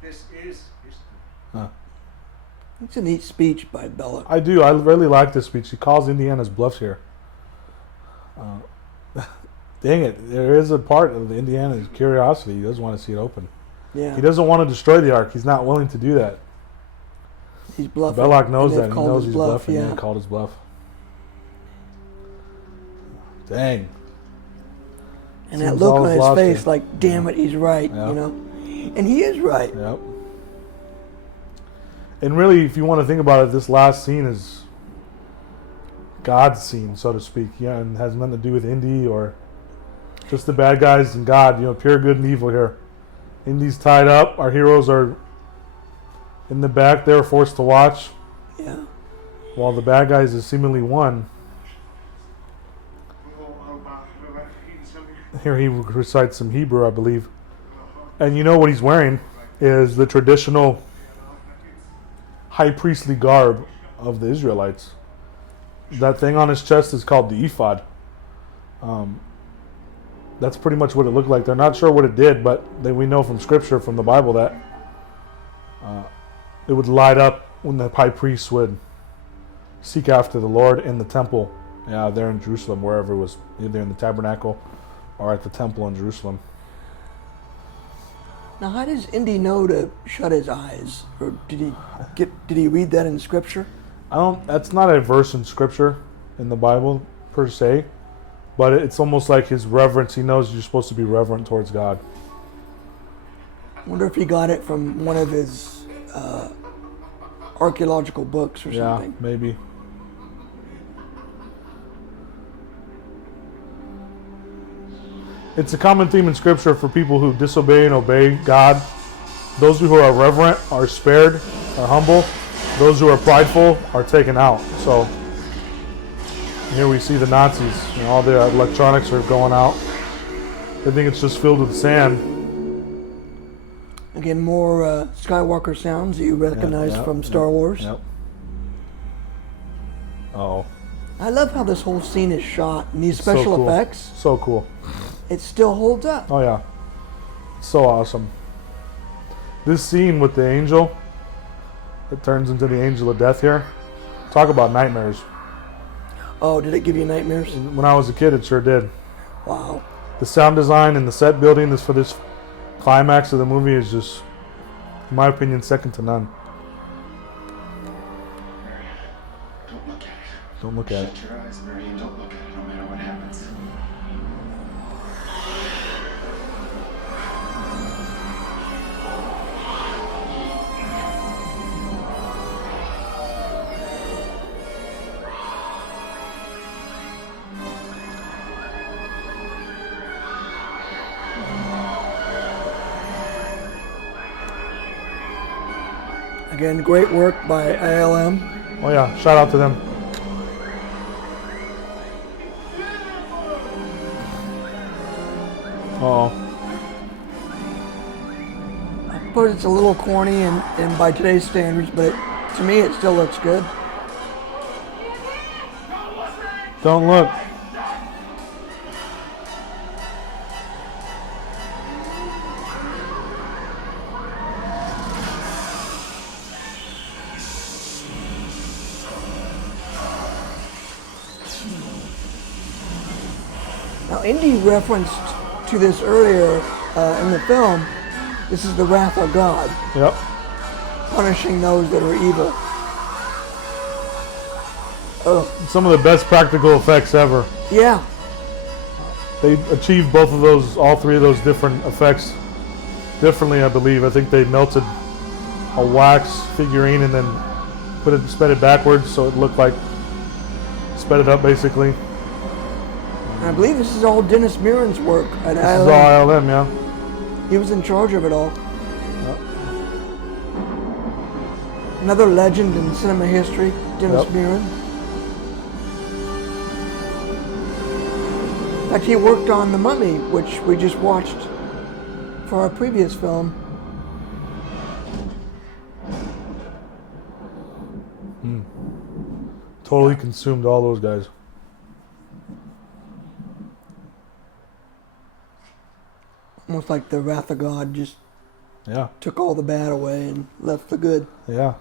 This is history. Huh. It's a neat speech by Belloc. I do. I really like this speech. He calls Indiana's bluffs here. Dang it. There is a part of Indiana's curiosity. He doesn't want to see it open. Yeah. He doesn't want to destroy the Ark. He's not willing to do that. He's bluffing. Belloc knows And that. they've He called knows his he's bluff, bluffing. yeah. He called his bluff. Dang. And that Seems look all on is his lost face, here. like, damn it, he's right, Yeah. you know? And he is right. Yep. And really, if you want to think about it, this last scene is God's scene, so to speak. Yeah, and has nothing to do with Indy or just the bad guys and God. You know, pure good and evil here. Indy's tied up. Our heroes are in the back. They're forced to watch. Yeah. While the bad guys have seemingly won. Here he recites some Hebrew, I believe. And you know what he's wearing is the traditional high priestly garb of the Israelites. That thing on his chest is called the ephod. That's pretty much what it looked like. They're not sure what it did, but we know from Scripture, from the Bible, that it would light up when the high priest would seek after the Lord in the temple, there in Jerusalem, wherever it was, either in the tabernacle or at the temple in Jerusalem. Now, how does Indy know to shut his eyes? Or did he read that in Scripture? That's not a verse in Scripture in the Bible per se, but it's almost like his reverence. He knows you're supposed to be reverent towards God. I wonder if he got it from one of his archaeological books or something. Yeah, maybe. It's a common theme in Scripture for people who disobey and obey God. Those who are reverent are spared, are humble. Those who are prideful are taken out. So here we see the Nazis. All their electronics are going out. They think it's just filled with sand. Again, more Skywalker sounds that you recognize from Star Wars. Yep. Uh-oh. I love how this whole scene is shot and these It's so special cool. effects. So cool. It still holds up. Oh yeah. So awesome. This scene with the angel that turns into the angel of death here. Talk about nightmares. Oh, did it give you nightmares? When I was a kid, it sure did. Wow. The sound design and the set building for this climax of the movie is just, in my opinion, second to none. Don't look at it. Don't look at it. Shut your eyes, Mary, and don't look at it no matter what happens. Again, great work by ILM. Oh yeah, shout out to them. Uh-oh. I suppose it's a little corny and by today's standards, but to me it still looks good. Don't look. Now, Indy referenced to this earlier in the film. This is the wrath of God, Yep. punishing those that are evil. Some of the best practical effects ever. Yeah, They achieved both of those, all three of those different effects differently, I believe. I think they melted a wax figurine and then sped it backwards so it looked like sped it up basically. and I believe this is all Dennis Muren's work at This is ILM. all ILM, yeah. He was in charge of it all. Yep. Another legend in cinema history, Dennis Yep. Muren. In fact, he worked on The Mummy, which we just watched for our previous film. Totally consumed all those guys. Almost like the wrath of God just Yeah. took all the bad away and left the good. Yeah.